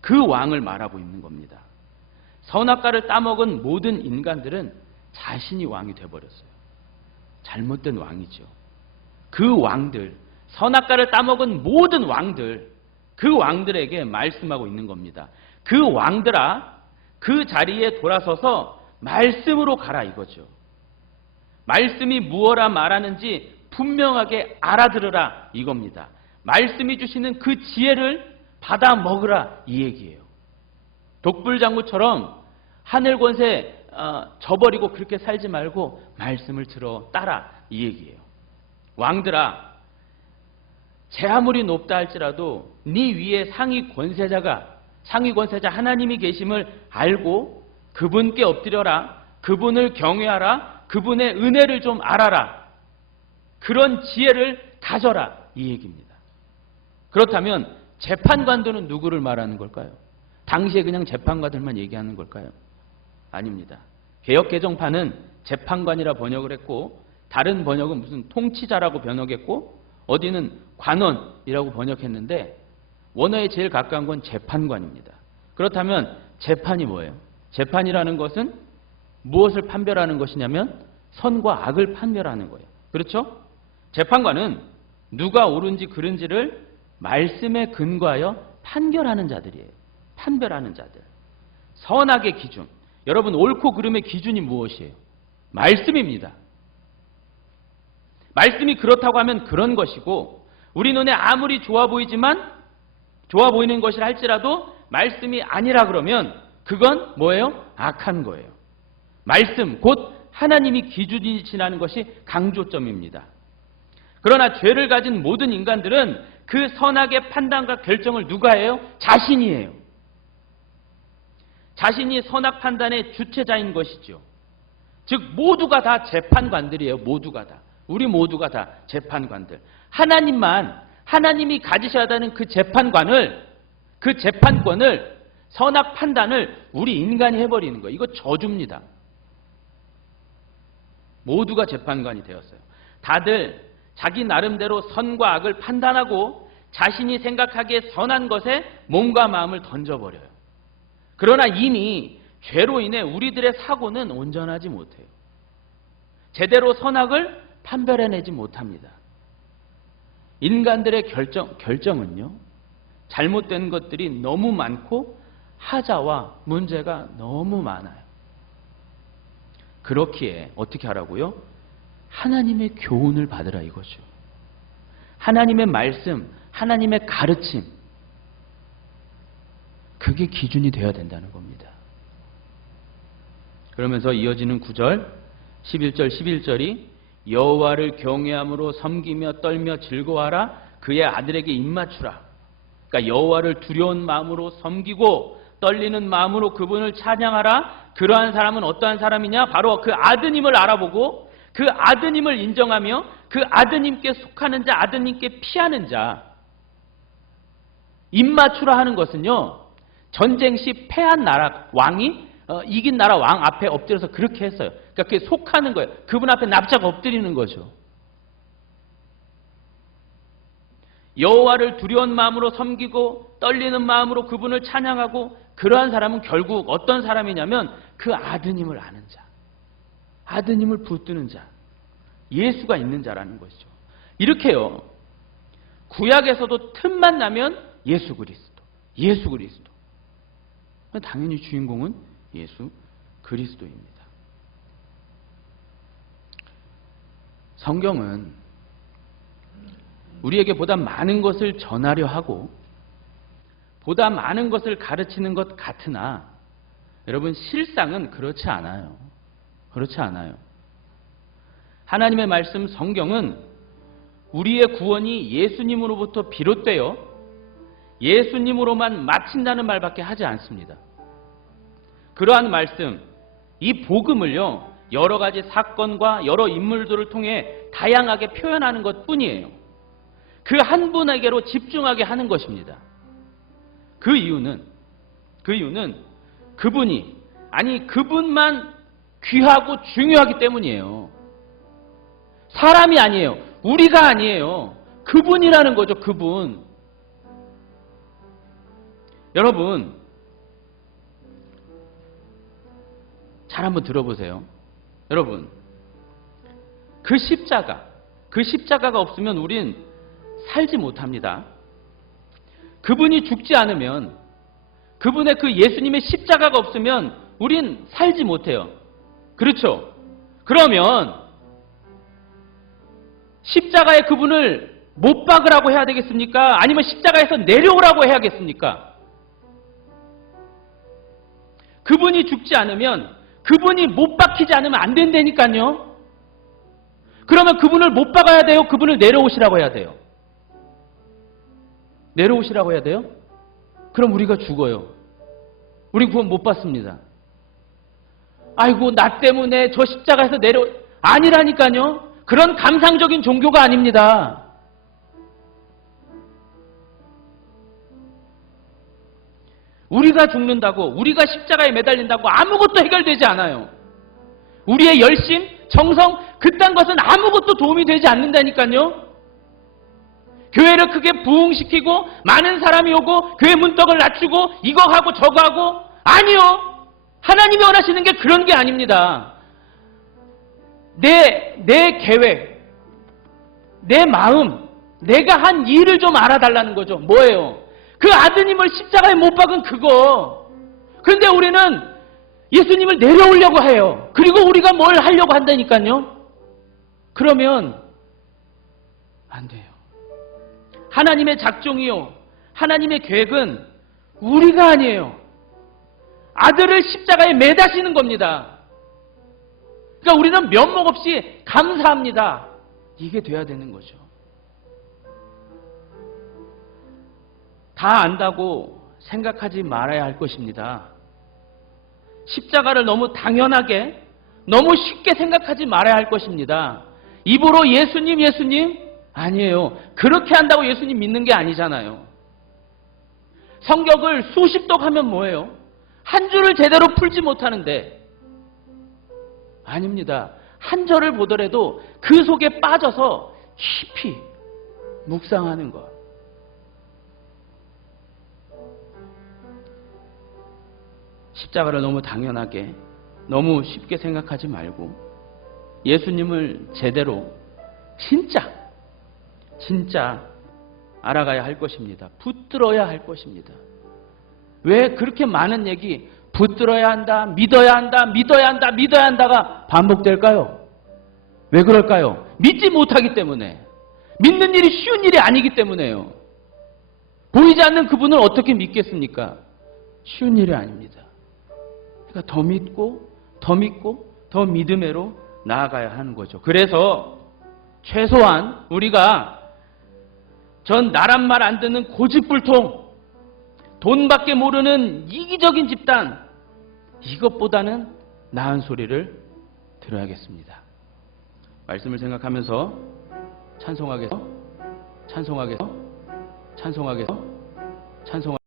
그 왕을 말하고 있는 겁니다. 선악과를 따먹은 모든 인간들은 자신이 왕이 돼버렸어요. 잘못된 왕이죠. 그 왕들, 선악과를 따먹은 모든 왕들, 그 왕들에게 말씀하고 있는 겁니다. 그 왕들아, 그 자리에 돌아서서 말씀으로 가라 이거죠. 말씀이 무엇라 말하는지 분명하게 알아들으라 이겁니다. 말씀이 주시는 그 지혜를 받아 먹으라 이 얘기예요. 독불장구처럼 하늘 권세 저버리고 그렇게 살지 말고 말씀을 들어 따라 이 얘기예요. 왕들아, 제 아무리 높다 할지라도 네 위에 상위 권세자 하나님이 계심을 알고 그분께 엎드려라. 그분을 경외하라. 그분의 은혜를 좀 알아라. 그런 지혜를 가져라 이 얘기입니다. 그렇다면 재판관들은 누구를 말하는 걸까요? 당시에 그냥 재판관들만 얘기하는 걸까요? 아닙니다. 개역개정판은 재판관이라 번역을 했고 다른 번역은 무슨 통치자라고 번역했고 어디는 관원이라고 번역했는데 원어에 제일 가까운 건 재판관입니다. 그렇다면 재판이 뭐예요? 재판이라는 것은 무엇을 판별하는 것이냐면 선과 악을 판별하는 거예요. 그렇죠? 재판관은 누가 옳은지 그른지를 말씀에 근거하여 판결하는 자들이에요. 판별하는 자들. 선악의 기준. 여러분, 옳고 그름의 기준이 무엇이에요? 말씀입니다. 말씀이 그렇다고 하면 그런 것이고 우리 눈에 아무리 좋아 보이는 것이라 할지라도 말씀이 아니라 그러면 그건 뭐예요? 악한 거예요. 말씀, 곧 하나님이 기준이시라는 것이 강조점입니다. 그러나 죄를 가진 모든 인간들은 그 선악의 판단과 결정을 누가 해요? 자신이에요. 자신이 선악 판단의 주체자인 것이죠. 즉 모두가 다 재판관들이에요. 모두가 다. 우리 모두가 다 재판관들. 하나님이 가지셔야 하는 그 재판권을 선악 판단을 우리 인간이 해버리는 거예요. 이거 저주입니다. 모두가 재판관이 되었어요. 다들 자기 나름대로 선과 악을 판단하고 자신이 생각하기에 선한 것에 몸과 마음을 던져버려요. 그러나 이미 죄로 인해 우리들의 사고는 온전하지 못해요. 제대로 선악을 판별해내지 못합니다. 인간들의 결정은요, 잘못된 것들이 너무 많고 하자와 문제가 너무 많아요. 그렇기에 어떻게 하라고요? 하나님의 교훈을 받으라 이거죠. 하나님의 말씀, 하나님의 가르침, 그게 기준이 되어야 된다는 겁니다. 그러면서 이어지는 9절, 11절, 11절이 여호와를 경외함으로 섬기며 떨며 즐거워하라. 그의 아들에게 입맞추라. 그러니까 여호와를 두려운 마음으로 섬기고 떨리는 마음으로 그분을 찬양하라. 그러한 사람은 어떠한 사람이냐? 바로 그 아드님을 알아보고 그 아드님을 인정하며 그 아드님께 속하는 자, 아드님께 피하는 자. 입맞추라 하는 것은요, 전쟁 시 패한 나라 왕이 이긴 나라 왕 앞에 엎드려서 그렇게 했어요. 그러니까 그게 속하는 거예요. 그분 앞에 납작 엎드리는 거죠. 여호와를 두려운 마음으로 섬기고 떨리는 마음으로 그분을 찬양하고, 그러한 사람은 결국 어떤 사람이냐면 그 아드님을 아는 자, 아드님을 붙드는 자, 예수가 있는 자라는 것이죠. 이렇게요, 구약에서도 틈만 나면 예수 그리스도, 예수 그리스도. 당연히 주인공은 예수 그리스도입니다. 성경은 우리에게 보다 많은 것을 전하려 하고 보다 많은 것을 가르치는 것 같으나, 여러분, 실상은 그렇지 않아요. 그렇지 않아요. 하나님의 말씀 성경은 우리의 구원이 예수님으로부터 비롯되어 예수님으로만 마친다는 말밖에 하지 않습니다. 그러한 말씀, 이 복음을요, 여러 가지 사건과 여러 인물들을 통해 다양하게 표현하는 것 뿐이에요. 그 한 분에게로 집중하게 하는 것입니다. 그 이유는 그분만 귀하고 중요하기 때문이에요. 사람이 아니에요. 우리가 아니에요. 그분이라는 거죠, 그분. 여러분, 잘 한번 들어보세요. 여러분, 그 십자가가 없으면 우린 살지 못합니다. 그분이 죽지 않으면, 그분의 그 예수님의 십자가가 없으면 우린 살지 못해요. 그렇죠? 그러면 십자가에 그분을 못 박으라고 해야 되겠습니까? 아니면 십자가에서 내려오라고 해야겠습니까? 그분이 죽지 않으면, 그분이 못 박히지 않으면 안 된다니까요. 그러면 그분을 못 박아야 돼요? 그분을 내려오시라고 해야 돼요? 내려오시라고 해야 돼요? 그럼 우리가 죽어요. 우린 구원 못 받습니다. 아이고, 나 때문에 저 십자가에서 아니라니까요. 그런 감상적인 종교가 아닙니다. 우리가 죽는다고, 우리가 십자가에 매달린다고 아무것도 해결되지 않아요. 우리의 열심, 정성, 그딴 것은 아무것도 도움이 되지 않는다니까요. 교회를 크게 부흥시키고 많은 사람이 오고 교회 문턱을 낮추고 이거 하고 저거 하고, 아니요. 하나님이 원하시는 게 그런 게 아닙니다. 내 계획, 내 마음, 내가 한 일을 좀 알아달라는 거죠. 뭐예요? 그 아드님을 십자가에 못 박은 그거. 그런데 우리는 예수님을 내려오려고 해요. 그리고 우리가 뭘 하려고 한다니까요. 그러면 안 돼요. 하나님의 작정이요, 하나님의 계획은 우리가 아니에요. 아들을 십자가에 매다시는 겁니다. 그러니까 우리는 면목 없이 감사합니다. 이게 돼야 되는 거죠. 다 안다고 생각하지 말아야 할 것입니다. 십자가를 너무 당연하게, 너무 쉽게 생각하지 말아야 할 것입니다. 입으로 예수님, 예수님? 아니에요. 그렇게 한다고 예수님 믿는 게 아니잖아요. 성경을 수십 독 하면 뭐예요? 한 줄을 제대로 풀지 못하는데. 아닙니다. 한 절을 보더라도 그 속에 빠져서 깊이 묵상하는 것. 십자가를 너무 당연하게, 너무 쉽게 생각하지 말고 예수님을 제대로 진짜 알아가야 할 것입니다. 붙들어야 할 것입니다. 왜 그렇게 많은 얘기, 붙들어야 한다, 믿어야 한다, 믿어야 한다, 믿어야 한다가 반복될까요? 왜 그럴까요? 믿지 못하기 때문에. 믿는 일이 쉬운 일이 아니기 때문에요. 보이지 않는 그분을 어떻게 믿겠습니까? 쉬운 일이 아닙니다. 그러니까 더 믿고 더 믿음으로 나아가야 하는 거죠. 그래서 최소한 우리가 전 나란 말 안 듣는 고집불통, 돈밖에 모르는 이기적인 집단, 이것보다는 나은 소리를 들어야겠습니다. 말씀을 생각하면서 찬송하겠습니다.